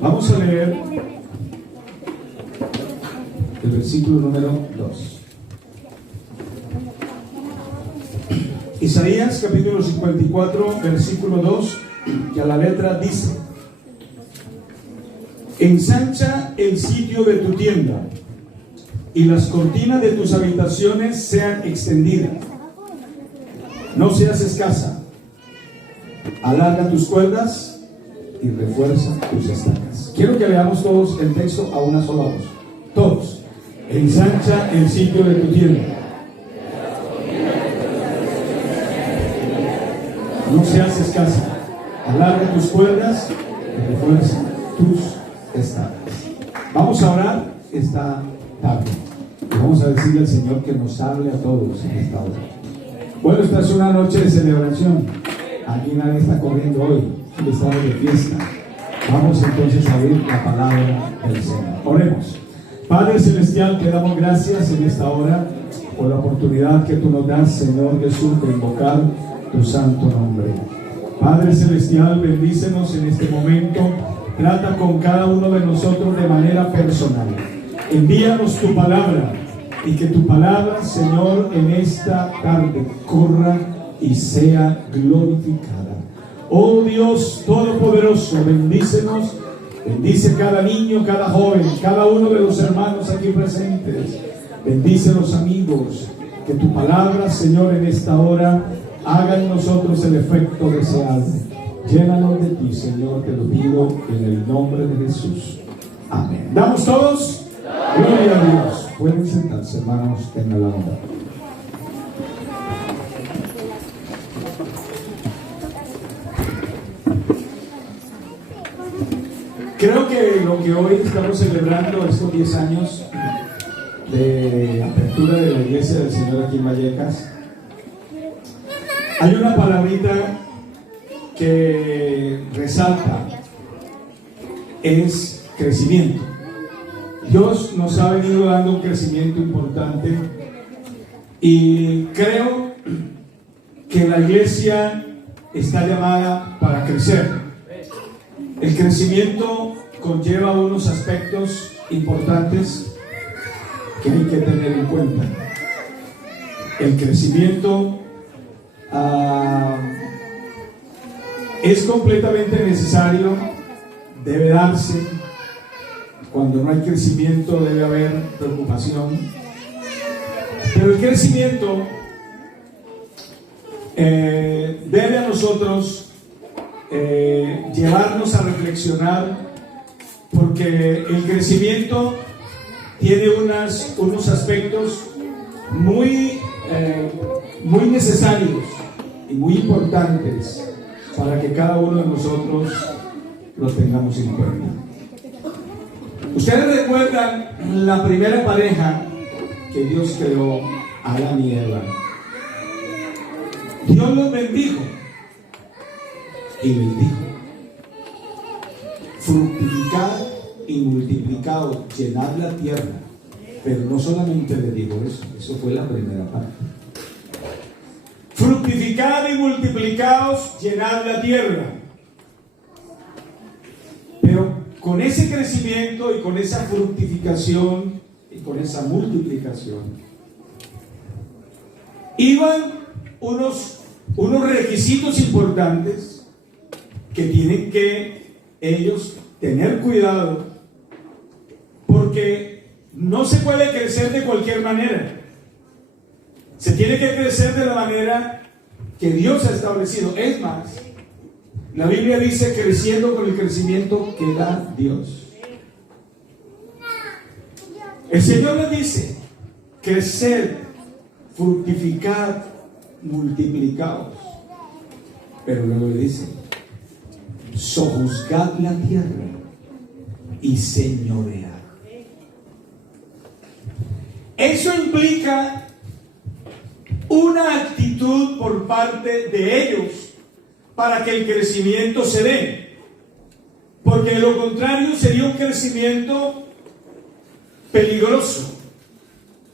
Vamos a leer el versículo número 2. Isaías capítulo 54, versículo 2, que a la letra dice: ensancha el sitio de tu tienda y las cortinas de tus habitaciones sean extendidas. No seas escasa. Alarga tus cuerdas y refuerza tus estacas. Quiero que leamos todos el texto a una sola voz. Todos. Ensancha el sitio de tu tienda. No seas escasa. Alarga tus cuerdas y refuerza tus estacas. Vamos a orar esta tarde. Y vamos a decirle al Señor que nos hable a todos en esta hora. Bueno, esta es una noche de celebración. Aquí nadie está corriendo hoy. Estamos de fiesta. Vamos entonces a oír la palabra del Señor. Oremos. Padre Celestial, te damos gracias en esta hora por la oportunidad que tú nos das, Señor Jesús, de invocar tu santo nombre. Padre Celestial, bendícenos en este momento. Trata con cada uno de nosotros de manera personal. Envíanos tu palabra y que tu palabra, Señor, en esta tarde corra y sea glorificada. Oh Dios Todopoderoso, bendícenos. Bendice cada niño, cada joven, cada uno de los hermanos aquí presentes. Bendice los amigos. Que tu palabra, Señor, en esta hora haga en nosotros el efecto deseado. Llénanos de ti, Señor, te lo pido en el nombre de Jesús. Amén. ¿Damos todos? Gloria a Dios. Pueden sentarse, hermanos, tengan la honra. Creo que lo que hoy estamos celebrando, estos 10 años de apertura de la Iglesia del Señor aquí en Vallecas, hay una palabrita que resalta, es crecimiento. Dios nos ha venido dando un crecimiento importante y creo que la iglesia está llamada para crecer. El crecimiento conlleva unos aspectos importantes que hay que tener en cuenta. El crecimiento es completamente necesario, debe darse. Cuando no hay crecimiento debe haber preocupación. Pero el crecimiento debe a nosotros llevarnos a reflexionar, porque el crecimiento tiene unos aspectos muy necesarios y muy importantes para que cada uno de nosotros lo tengamos en cuenta. Ustedes recuerdan la primera pareja que Dios creó, Adán y Eva. Dios los bendijo y les dijo: fructificad y multiplicaos, llenad la tierra. Pero no solamente les dijo eso fue la primera parte. Fructificad y multiplicaos, llenad la tierra. Pero con ese crecimiento y con esa fructificación y con esa multiplicación iban unos requisitos importantes que tienen que ellos tener cuidado, porque no se puede crecer de cualquier manera. Se tiene que crecer de la manera que Dios ha establecido. Es más, la Biblia dice creciendo con el crecimiento que da Dios. El Señor le dice: crecer, fructificad, multiplicaos. Pero luego le dice: sojuzgad la tierra y señoread. Eso implica una actitud por parte de ellos para que el crecimiento se dé, porque de lo contrario sería un crecimiento peligroso,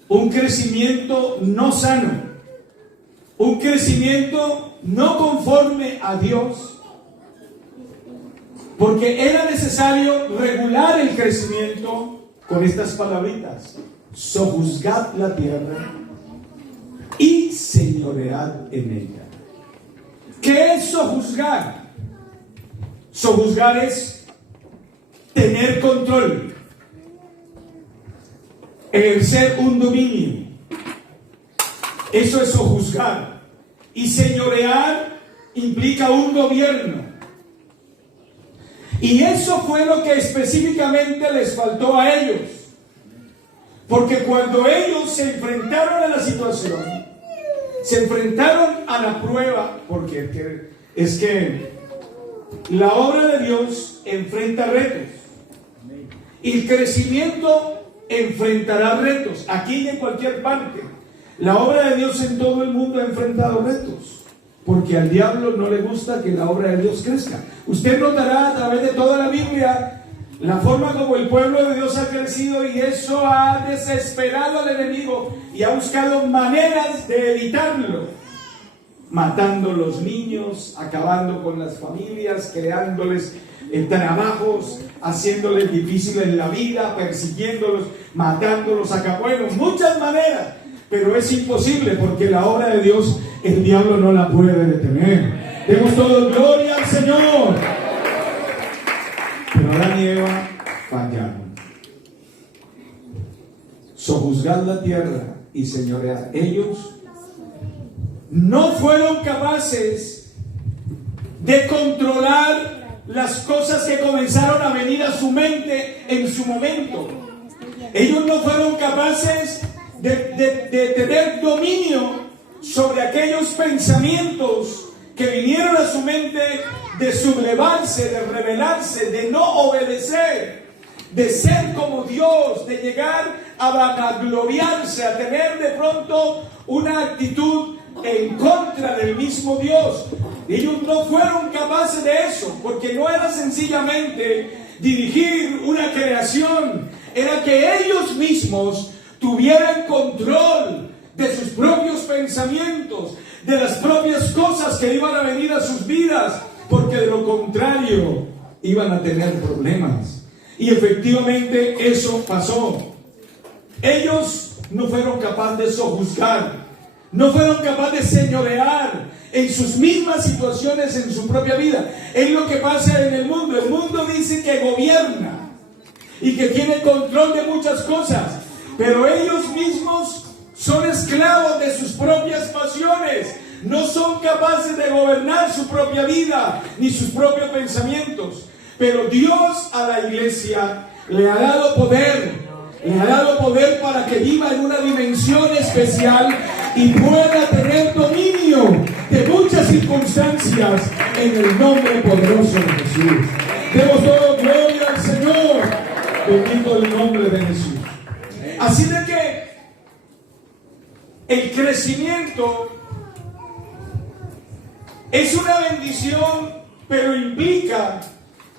un crecimiento no sano, un crecimiento no conforme a Dios. Porque era necesario regular el crecimiento con estas palabritas: sojuzgad la tierra y señoread en ella. ¿Qué es sojuzgar? Sojuzgar es tener control, ejercer un dominio. Eso es sojuzgar. Y señorear implica un gobierno. Y eso fue lo que específicamente les faltó a ellos. Porque cuando ellos se enfrentaron a la situación, se enfrentaron a la prueba, porque es que la obra de Dios enfrenta retos. Y el crecimiento enfrentará retos, aquí y en cualquier parte. La obra de Dios en todo el mundo ha enfrentado retos, porque al diablo no le gusta que la obra de Dios crezca. Usted notará a través de toda la Biblia la forma como el pueblo de Dios ha crecido, y eso ha desesperado al enemigo y ha buscado maneras de evitarlo, matando los niños, acabando con las familias, creándoles trabajos, haciéndoles difíciles la vida, persiguiéndolos, matándolos, bueno, muchas maneras. Pero es imposible, porque la obra de Dios el diablo no la puede detener. Demos todo gloria al Señor. Pero Adán y Eva fallaron. Sojuzgad la tierra y señoread. Ellos no fueron capaces de controlar las cosas que comenzaron a venir a su mente en su momento. Ellos no fueron capaces de tener dominio sobre aquellos pensamientos que vinieron a su mente, de sublevarse, de rebelarse, de no obedecer, de ser como Dios, de llegar a vanagloriarse, a tener de pronto una actitud en contra del mismo Dios. Ellos no fueron capaces de eso, porque no era sencillamente dirigir una creación, era que ellos mismos tuvieran control de sus propios pensamientos, de las propias cosas que iban a venir a sus vidas, porque de lo contrario iban a tener problemas. Y efectivamente eso pasó. Ellos no fueron capaces de sojuzgar, no fueron capaces de señorear en sus mismas situaciones, en su propia vida. Es lo que pasa en el mundo. El mundo dice que gobierna y que tiene control de muchas cosas, pero ellos mismos son esclavos de sus propias pasiones. No son capaces de gobernar su propia vida ni sus propios pensamientos. Pero Dios a la iglesia le ha dado poder. Le ha dado poder para que viva en una dimensión especial y pueda tener dominio de muchas circunstancias en el nombre poderoso de Jesús. Demos todo gloria al Señor. Bendito el nombre de Jesús. Así de que el crecimiento es una bendición, pero implica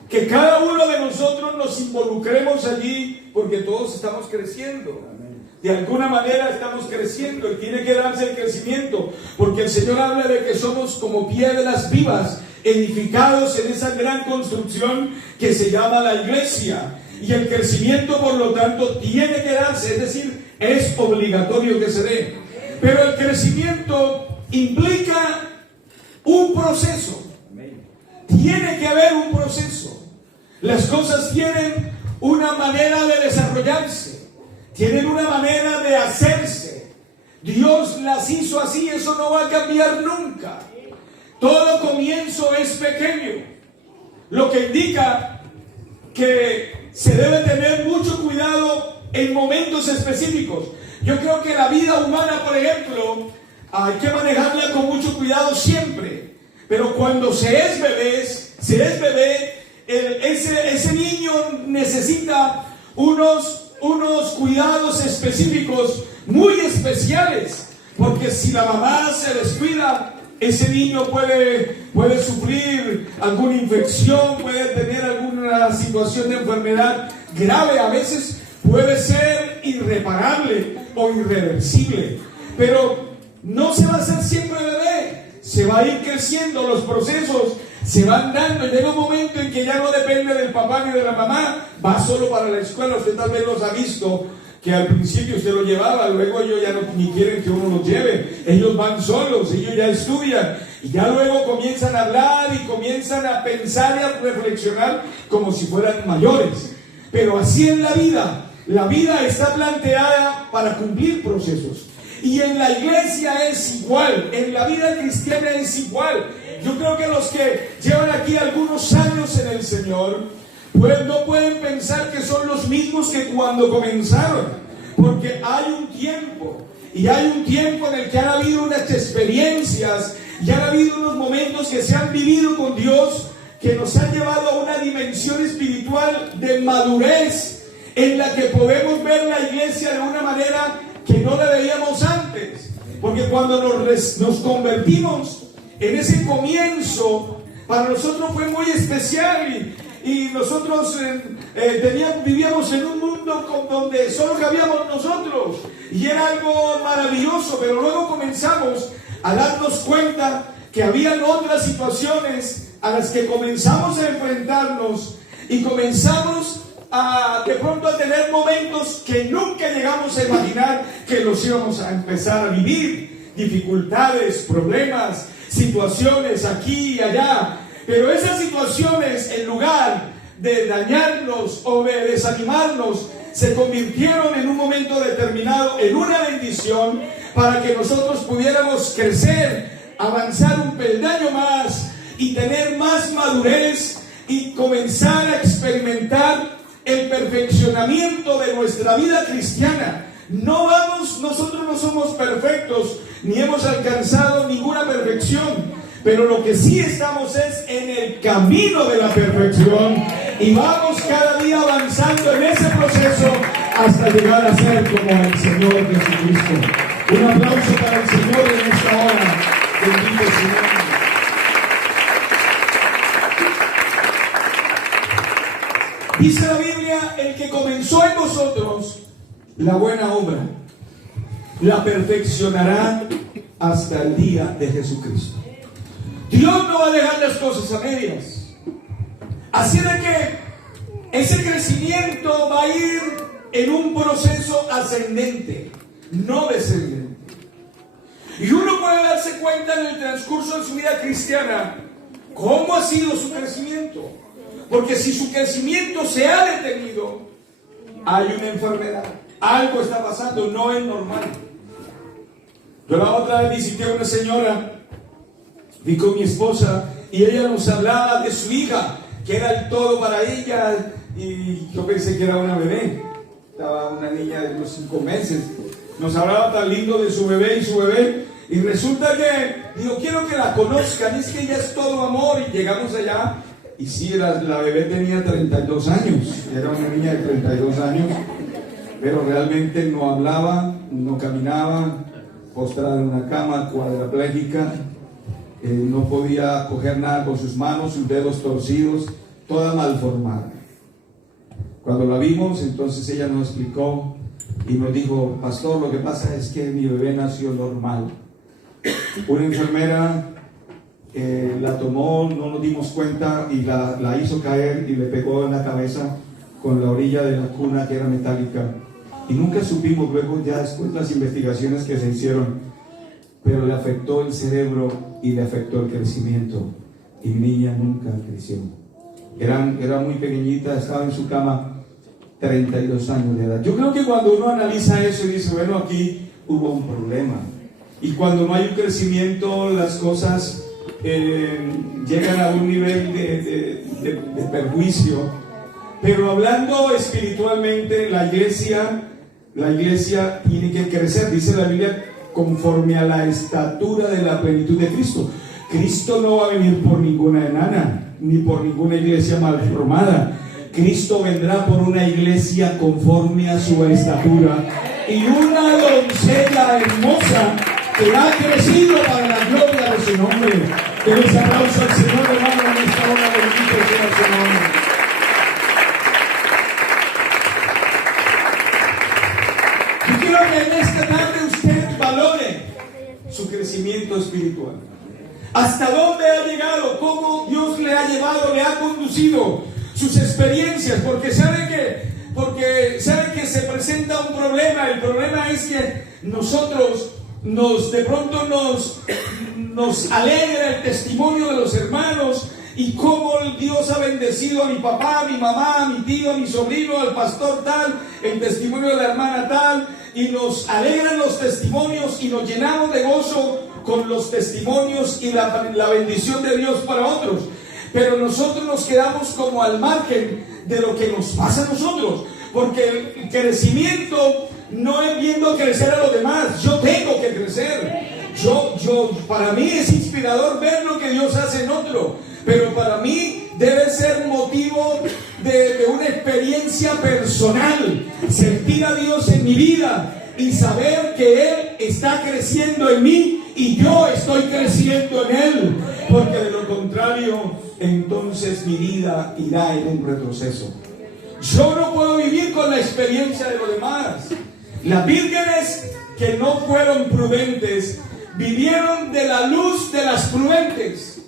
que cada uno de nosotros nos involucremos allí, porque todos estamos creciendo. De alguna manera estamos creciendo y tiene que darse el crecimiento, porque el Señor habla de que somos como piedras vivas, edificados en esa gran construcción que se llama la iglesia. Y el crecimiento, por lo tanto, tiene que darse, es decir, es obligatorio que se dé. Pero el crecimiento implica un proceso. Tiene que haber un proceso. Las cosas tienen una manera de desarrollarse, tienen una manera de hacerse. Dios las hizo así, eso no va a cambiar nunca. Todo comienzo es pequeño, lo que indica que se debe tener mucho cuidado en momentos específicos. Yo creo que la vida humana, por ejemplo, hay que manejarla con mucho cuidado siempre. Pero cuando se es bebé, ese niño necesita unos cuidados específicos, muy especiales, porque si la mamá se descuida, ese niño puede sufrir alguna infección, puede tener alguna situación de enfermedad grave, a veces puede ser irreparable o irreversible, pero no se va a hacer siempre bebé. Se va a ir creciendo, los procesos se van dando y llega un momento en que ya no depende del papá ni de la mamá, va solo para la escuela. Usted tal vez los ha visto, que al principio usted lo llevaba, luego ellos ya no ni quieren que uno los lleve, ellos van solos, ellos ya estudian y ya luego comienzan a hablar y comienzan a pensar y a reflexionar como si fueran mayores. Pero así es la vida está planteada para cumplir procesos. Y en la iglesia es igual, en la vida cristiana es igual. Yo creo que los que llevan aquí algunos años en el Señor, pues no pueden pensar que son los mismos que cuando comenzaron, porque hay un tiempo, y hay un tiempo en el que han habido unas experiencias, y han habido unos momentos que se han vivido con Dios, que nos han llevado a una dimensión espiritual de madurez, en la que podemos ver la iglesia de una manera que no la veíamos antes, porque cuando nos convertimos en ese comienzo, para nosotros fue muy especial y nosotros vivíamos en un mundo donde solo cabíamos nosotros y era algo maravilloso, pero luego comenzamos a darnos cuenta que habían otras situaciones a las que comenzamos a enfrentarnos y comenzamos de pronto a tener momentos que nunca llegamos a imaginar que los íbamos a empezar a vivir, dificultades, problemas, situaciones aquí y allá, pero esas situaciones, en lugar de dañarnos o de desanimarnos, se convirtieron en un momento determinado en una bendición para que nosotros pudiéramos crecer, avanzar un peldaño más y tener más madurez y comenzar a experimentar el perfeccionamiento de nuestra vida cristiana. Nosotros no somos perfectos, ni hemos alcanzado ninguna perfección, pero lo que sí estamos es en el camino de la perfección y vamos cada día avanzando en ese proceso hasta llegar a ser como el Señor Jesucristo. Un aplauso para el Señor en esta hora. Bendito Señor. Dice la Biblia, el que comenzó en vosotros la buena obra, la perfeccionará hasta el día de Jesucristo. Dios no va a dejar las cosas a medias. Así de que ese crecimiento va a ir en un proceso ascendente, no descendente. Y uno puede darse cuenta en el transcurso de su vida cristiana cómo ha sido su crecimiento. Porque si su crecimiento se ha detenido, hay una enfermedad, algo está pasando, no es normal. Yo la otra vez visité a una señora, vi con mi esposa, y ella nos hablaba de su hija, que era el todo para ella, y yo pensé que era una bebé, estaba una niña de unos 5 meses, nos hablaba tan lindo de su bebé, y resulta que, digo, quiero que la conozcan, es que ella es todo amor, y llegamos allá. Y sí, la bebé tenía 32 años, era una niña de 32 años, pero realmente no hablaba, no caminaba, postrada en una cama, cuadraplégica, no podía coger nada con sus manos, sus dedos torcidos, toda malformada. Cuando la vimos, entonces ella nos explicó y nos dijo: pastor, lo que pasa es que mi bebé nació normal. Una enfermera la tomó, no nos dimos cuenta y la hizo caer y le pegó en la cabeza con la orilla de la cuna, que era metálica, y nunca supimos luego, ya después, las investigaciones que se hicieron, pero le afectó el cerebro y le afectó el crecimiento y mi niña nunca creció. Era muy pequeñita, estaba en su cama, 32 años de edad. Yo creo que cuando uno analiza eso y dice, bueno, aquí hubo un problema, y cuando no hay un crecimiento, las cosas llegan a un nivel de perjuicio. Pero hablando espiritualmente, la iglesia tiene que crecer, dice la Biblia, conforme a la estatura de la plenitud de Cristo. Cristo no va a venir por ninguna enana, ni por ninguna iglesia mal formada. Cristo vendrá por una iglesia conforme a su estatura, y una doncella hermosa que ha crecido para la gloria de su nombre. Demos aplauso al Señor, hermano, en esta hora. Bendito sea su nombre. Yo quiero que en esta tarde usted valore su crecimiento espiritual. ¿Hasta dónde ha llegado? ¿Cómo Dios le ha llevado, le ha conducido, sus experiencias, porque sabe que se presenta un problema. El problema es que nosotros de pronto nos alegra el testimonio de los hermanos y cómo Dios ha bendecido a mi papá, a mi mamá, a mi tío, a mi sobrino, al pastor tal, el testimonio de la hermana tal, y nos alegran los testimonios y nos llenamos de gozo con los testimonios y la bendición de Dios para otros. Pero nosotros nos quedamos como al margen de lo que nos pasa a nosotros, porque el crecimiento no es viendo crecer a los demás. Yo tengo que crecer. Para mí es inspirador ver lo que Dios hace en otro, pero para mí debe ser motivo de una experiencia personal, sentir a Dios en mi vida y saber que Él está creciendo en mí y yo estoy creciendo en Él, porque de lo contrario, entonces mi vida irá en un retroceso. Yo no puedo vivir con la experiencia de los demás. Las vírgenes que no fueron prudentes vivieron de la luz de las prudentes.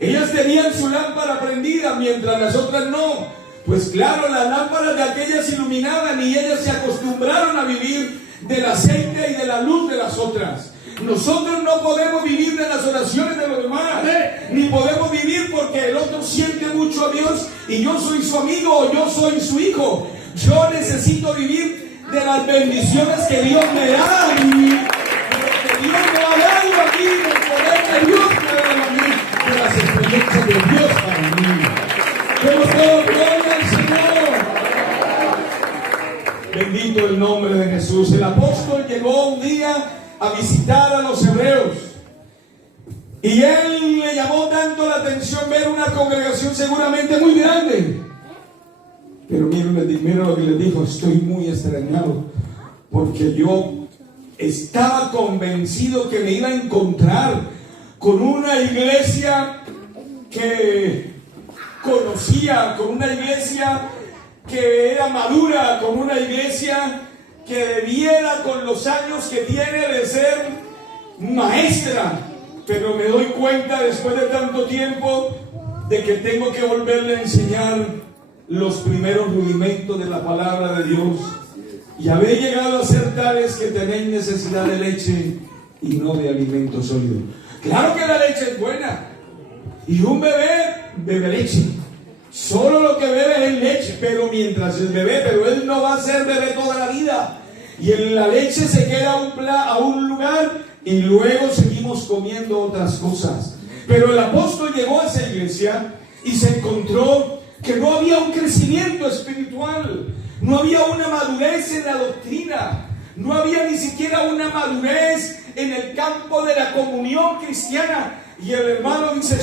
Ellas tenían su lámpara prendida mientras las otras no. Pues claro, las lámparas de aquellas iluminaban y ellas se acostumbraron a vivir del aceite y de la luz de las otras. Nosotros no podemos vivir de las oraciones de los demás, ni podemos vivir porque el otro siente mucho a Dios y yo soy su amigo o yo soy su hijo. Yo necesito vivir de las bendiciones que Dios me da a mí, de lo que Dios me ha dado a mí, del poder que Dios me ha dado a mí, de las experiencias de Dios para mí. Pero todo gloria al Señor. Bendito el nombre de Jesús. El apóstol llegó un día a visitar a los hebreos y él le llamó tanto la atención ver una congregación seguramente muy grande, pero miren lo que les dijo: estoy muy extrañado porque yo estaba convencido que me iba a encontrar con una iglesia que conocía, con una iglesia que era madura, con una iglesia que debiera con los años que tiene de ser maestra, pero me doy cuenta después de tanto tiempo de que tengo que volverle a enseñar los primeros rudimentos de la palabra de Dios, y habéis llegado a ser tales que tenéis necesidad de leche y no de alimento sólido. Claro que la leche es buena y un bebé bebe leche. Solo lo que bebe es leche, pero mientras es bebé, pero él no va a ser bebé toda la vida. Y en la leche se queda a un lugar y luego seguimos comiendo otras cosas. Pero el apóstol llegó a esa iglesia y se encontró que no había un crecimiento espiritual, no había una madurez en la doctrina, no había ni siquiera una madurez en el campo de la comunión cristiana. Y el hermano dice: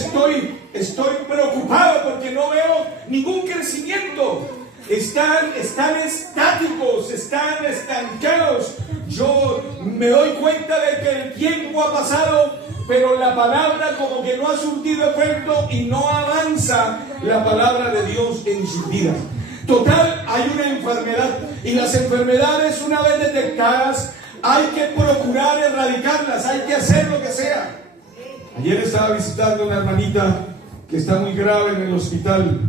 estoy preocupado porque no veo ningún crecimiento. Están estáticos, están estancados. Yo me doy cuenta de que el tiempo ha pasado, pero la palabra como que no ha surtido efecto y no avanza la palabra de Dios en sus vidas. Total, hay una enfermedad y las enfermedades, una vez detectadas, hay que procurar erradicarlas, hay que hacer lo que sea. Ayer estaba visitando a una hermanita que está muy grave en el hospital.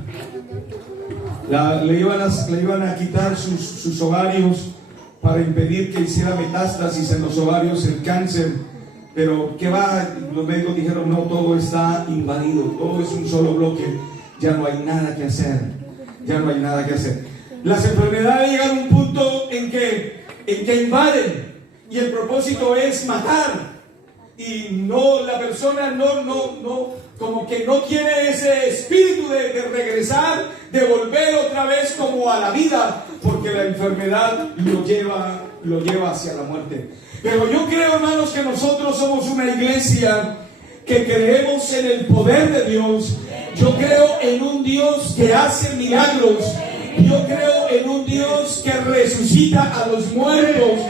Le iban a quitar sus ovarios para impedir que hiciera metástasis en los ovarios, el cáncer. Pero ¿qué va? Los médicos dijeron: no, todo está invadido, todo es un solo bloque, ya no hay nada que hacer, ya no hay nada que hacer. Las enfermedades llegan a un punto en que invaden y el propósito es matar. Y no, la persona como que no tiene ese espíritu de regresar, de volver otra vez como a la vida, porque la enfermedad lo lleva hacia la muerte. Pero yo creo, hermanos, que nosotros somos una iglesia que creemos en el poder de Dios. Yo creo en un Dios que hace milagros. Yo creo en un Dios que resucita a los muertos.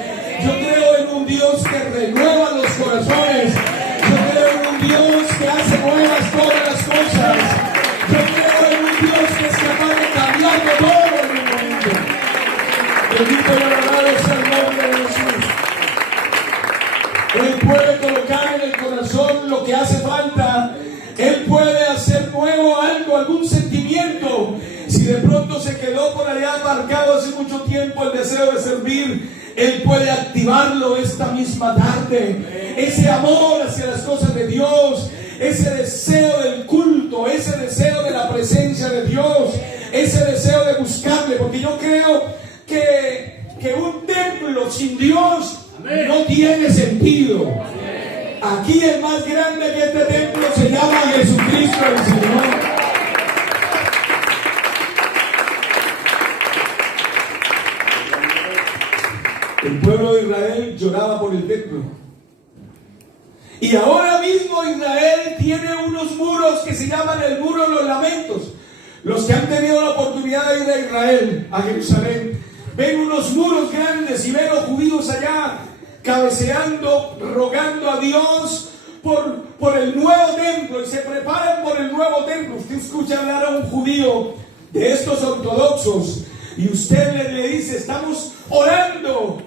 Yo creo en un Dios que renueva los corazones. Yo creo en un Dios que hace nuevas todas las cosas. Yo creo en un Dios que es capaz de cambiarlo todo en un momento. Bendito y alabado sea el nombre de Jesús. Él puede colocar en el corazón lo que hace falta. Él puede hacer nuevo algo algún sentimiento, si de pronto se quedó por allá marcado hace mucho tiempo el deseo de servir, Él puede activarlo esta misma tarde. Ese amor hacia las cosas de Dios, ese deseo del culto, ese deseo de la presencia de Dios, ese deseo de buscarle, porque yo creo que un templo sin Dios no tiene sentido. Aquí el más grande que este templo se llama Jesucristo el Señor. El pueblo de Israel lloraba por el templo. Y ahora mismo Israel tiene unos muros que se llaman el muro de los lamentos. Los que han tenido la oportunidad de ir a Israel, a Jerusalén, ven unos muros grandes y ven a los judíos allá cabeceando, rogando a Dios por el nuevo templo, y se preparan por el nuevo templo. Usted escucha hablar a un judío de estos ortodoxos y usted le dice: estamos orando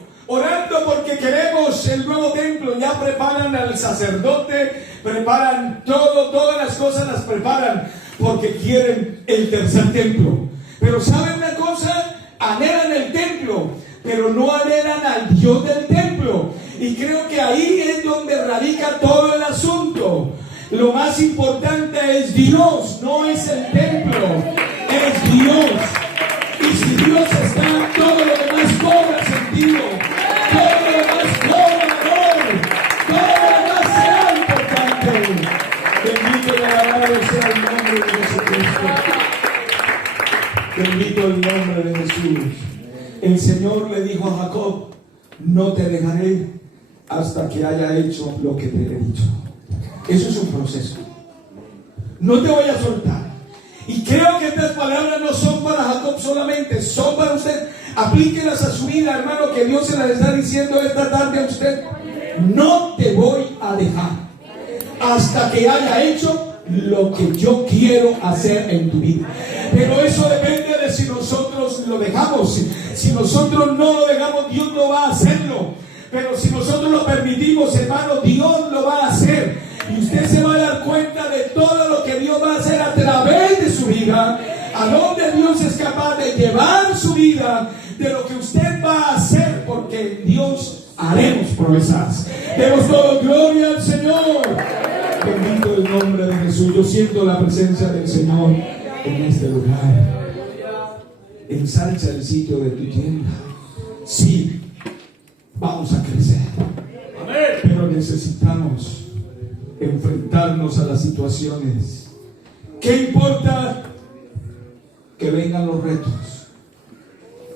porque queremos el nuevo templo. Ya preparan al sacerdote, preparan todas las cosas las preparan porque quieren el tercer templo. Pero ¿saben una cosa? Anhelan el templo, pero no anhelan al Dios del templo. Y creo que ahí es donde radica todo el asunto. Lo más importante es Dios, no es el templo, es Dios. Y si Dios está, todo lo demás cobra sentido, todo lo demás cobra valor, todo lo demás será importante. Bendito y alabado sea el nombre de Jesucristo. Bendito el nombre de Jesús. El Señor le dijo a Jacob: no te dejaré hasta que haya hecho lo que te he dicho. Eso es un proceso. No te voy a soltar. Y creo que estas palabras no son para Jacob solamente, son para usted. Aplíquelas a su vida, hermano, que Dios se las está diciendo esta tarde a usted. No te voy a dejar hasta que haya hecho lo que yo quiero hacer en tu vida. Pero eso depende de si nosotros lo dejamos. Si nosotros no lo dejamos, Dios no va a hacerlo. Pero si nosotros lo permitimos, hermano, Dios lo va a hacer. Y usted se va a dar cuenta de todo lo que Dios va a hacer a través de su vida, a donde Dios es capaz de llevar su vida, de lo que usted va a hacer, porque en Dios haremos proezas. Demos todo gloria al Señor. Bendito el nombre de Jesús. Yo siento la presencia del Señor en este lugar. Ensancha el sitio de tu tienda. Sí, vamos a crecer, pero necesitamos enfrentarnos a las situaciones. ¿Qué importa que vengan los retos?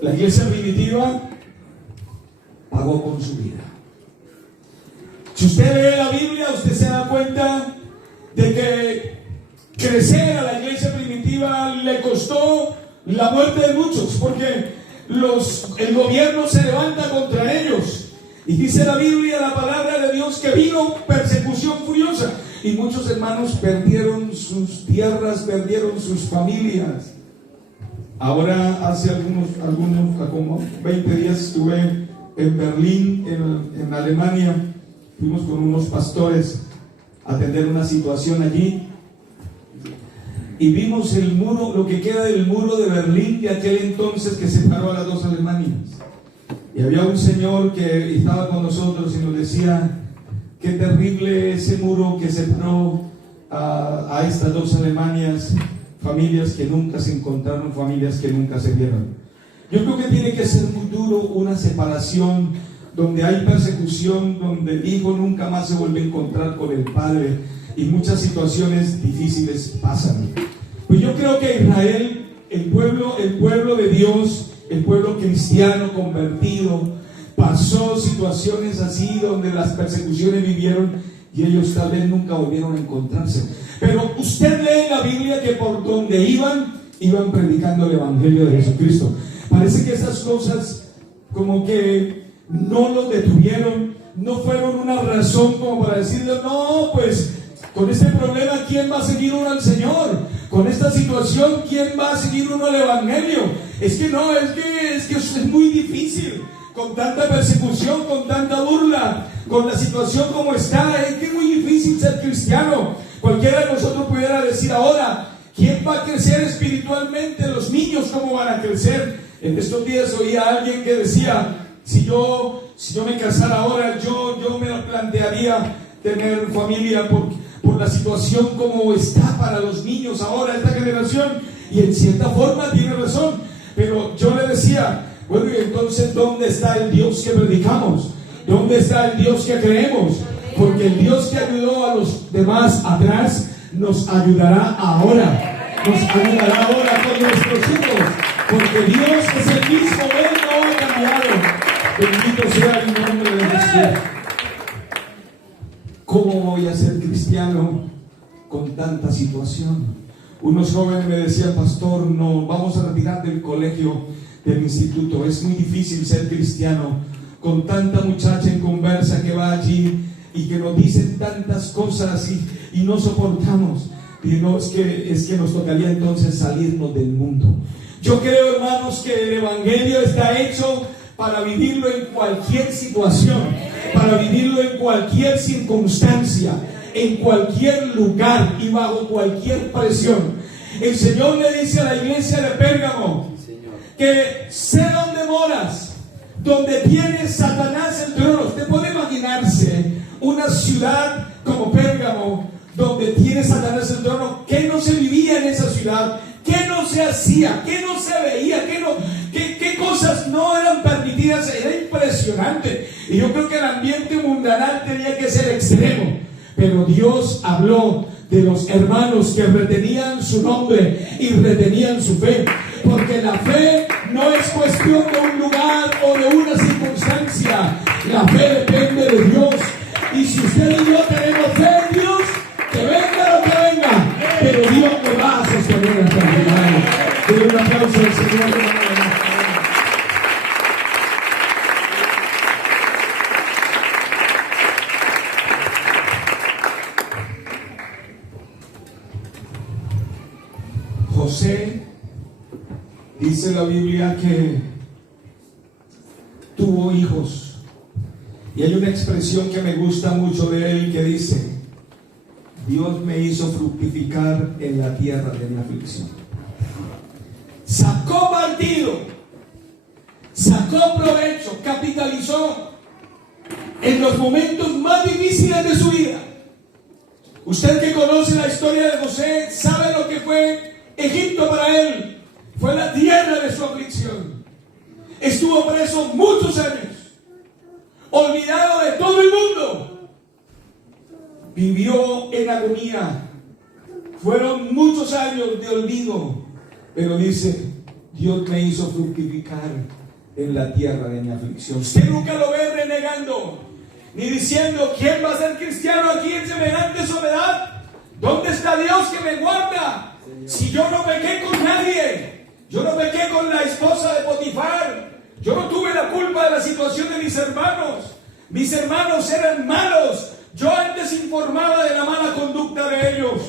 La iglesia primitiva pagó con su vida. Si usted lee la Biblia, usted se da cuenta de que crecer a la iglesia primitiva le costó la muerte de muchos, porque el gobierno se levanta contra ellos. Y dice la Biblia, la palabra de Dios, que vino persecución furiosa. Y muchos hermanos perdieron sus tierras, perdieron sus familias. Ahora, hace como 20 días estuve en Berlín, en Alemania. Fuimos con unos pastores a atender una situación allí. Y vimos el muro, lo que queda del muro de Berlín de aquel entonces, que separó a las dos Alemanias. Y había un señor que estaba con nosotros y nos decía: qué terrible ese muro que separó a estas dos Alemanias, familias que nunca se encontraron, familias que nunca se vieron. Yo creo que tiene que ser muy duro una separación donde hay persecución, donde el hijo nunca más se vuelve a encontrar con el padre y muchas situaciones difíciles pasan. Pues yo creo que Israel, el pueblo de Dios, el pueblo cristiano convertido, pasó situaciones así donde las persecuciones vivieron y ellos tal vez nunca volvieron a encontrarse. Pero usted lee en la Biblia que por donde iban predicando el Evangelio de Jesucristo. Parece que esas cosas como que no los detuvieron, no fueron una razón como para decirle: no, pues con este problema, ¿quién va a seguir uno al Señor? Con esta situación, ¿quién va a seguir uno al Evangelio? Es que es muy difícil, con tanta persecución, con tanta burla, con la situación como está. Es que es muy difícil ser cristiano. Cualquiera de nosotros pudiera decir ahora: ¿Quién va a crecer espiritualmente? Los niños, ¿cómo van a crecer? En estos días oía a alguien que decía, si yo me casara ahora, yo me plantearía tener familia por la situación como está para los niños ahora, esta generación, y en cierta forma tiene razón, pero yo le decía, bueno, y entonces ¿dónde está el Dios que predicamos? ¿Dónde está el Dios que creemos? Porque el Dios que ayudó a los demás atrás nos ayudará ahora. Nos ayudará ahora con nuestros hijos. Porque Dios es el mismo, Él no ha cambiado. Bendito sea el nombre de Jesús. ¿Cómo voy a ser cristiano con tanta situación? Unos jóvenes me decían, pastor, no, vamos a retirar del colegio, del instituto. Es muy difícil ser cristiano con tanta muchacha en conversa que va allí y que nos dicen tantas cosas y no soportamos. Y no, es que nos tocaría entonces salirnos del mundo. Yo creo, hermanos, que el Evangelio está hecho para vivirlo en cualquier situación, para vivirlo en cualquier circunstancia, en cualquier lugar y bajo cualquier presión. El Señor le dice a la iglesia de Pérgamo que sé dónde moras, donde tiene Satanás el trono. Usted puede imaginarse una ciudad como Pérgamo, donde tiene Satanás el trono. ¿Qué no se vivía en esa ciudad? ¿Qué no se hacía? ¿Qué no se veía? ¿Qué cosas no eran permitidas? Era impresionante. Y yo creo que el ambiente mundanal tenía que ser extremo. Pero Dios habló de los hermanos que retenían su nombre y retenían su fe. Porque la fe no es cuestión de un lugar o de una circunstancia. La fe depende de Dios. Y si usted y yo tenemos fe en Dios, que venga lo que venga, pero Dios nos va a sostener hasta el final. Denle un aplauso al Señor. José, dice la Biblia que tuvo hijos. Y hay una expresión que me gusta mucho de él que dice: Dios me hizo fructificar en la tierra de mi aflicción. Sacó partido, sacó provecho, capitalizó en los momentos más difíciles de su vida. Usted que conoce la historia de José sabe lo que fue Egipto para él. Fue la tierra de su aflicción. Estuvo preso muchos años, olvidado de todo el mundo. Vivió en agonía. Fueron muchos años de olvido. Pero dice: Dios me hizo fructificar en la tierra de mi aflicción. Usted nunca lo ve renegando, ni diciendo: ¿quién va a ser cristiano aquí en semejante soledad? ¿Dónde está Dios que me guarda? Si yo no pequé con nadie, yo no pequé con la esposa de Potifar, yo no tuve la culpa de la situación de mis hermanos eran malos, yo antes informaba de la mala conducta de ellos.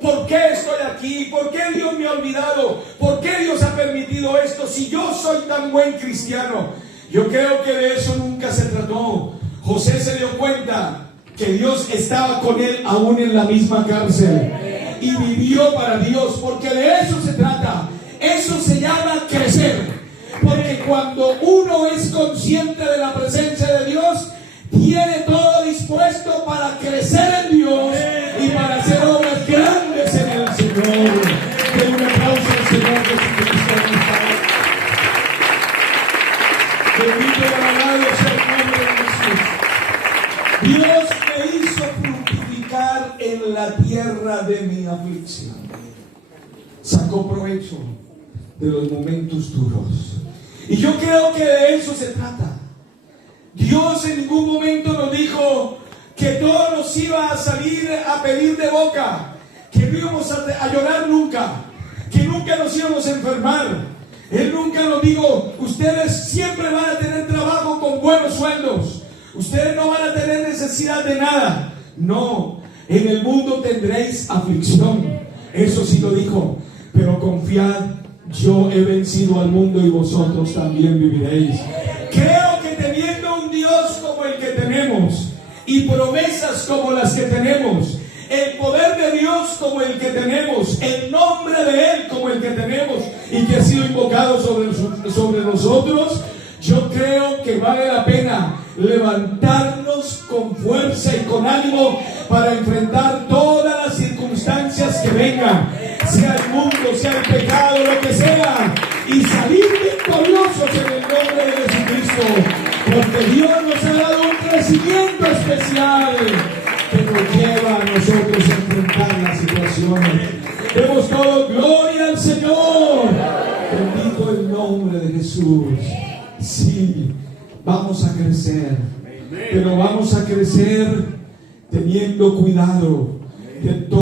¿Por qué estoy aquí? ¿Por qué Dios me ha olvidado? ¿Por qué Dios ha permitido esto si yo soy tan buen cristiano? Yo creo que de eso nunca se trató. José se dio cuenta que Dios estaba con él aún en la misma cárcel y vivió para Dios, porque de eso se trata. Eso se llama crecer, porque cuando uno es consciente de la presencia de Dios, tiene todo dispuesto para crecer en Dios y para hacer obras grandes en el Señor. Den un aplauso al Señor Jesucristo. Bendito y alabado sea el nombre de Jesús. Dios me hizo fructificar en la tierra de mi aflicción. Sacó provecho de los momentos duros. Y yo creo que de eso se trata. Dios en ningún momento nos dijo que todo nos iba a salir a pedir de boca, que no íbamos a llorar nunca, que nunca nos íbamos a enfermar. Él nunca nos dijo: ustedes siempre van a tener trabajo con buenos sueldos, ustedes no van a tener necesidad de nada. No, en el mundo tendréis aflicción. Eso sí lo dijo, pero confiad, yo he vencido al mundo y vosotros también viviréis. Creo que teniendo un Dios como el que tenemos y promesas como las que tenemos, el poder de Dios como el que tenemos, el nombre de Él como el que tenemos y que ha sido invocado sobre nosotros, yo creo que vale la pena levantarnos con fuerza y con ánimo para enfrentar todas las circunstancias que vengan, sea el mundo, sea el pecado, lo que sea, y salir victoriosos en el nombre de Jesucristo, porque Dios nos ha dado un crecimiento especial que nos lleva a nosotros a enfrentar las situaciones. Demos todo gloria al Señor. Bendito el nombre de Jesús. Sí, vamos a crecer, pero vamos a crecer teniendo cuidado de todo.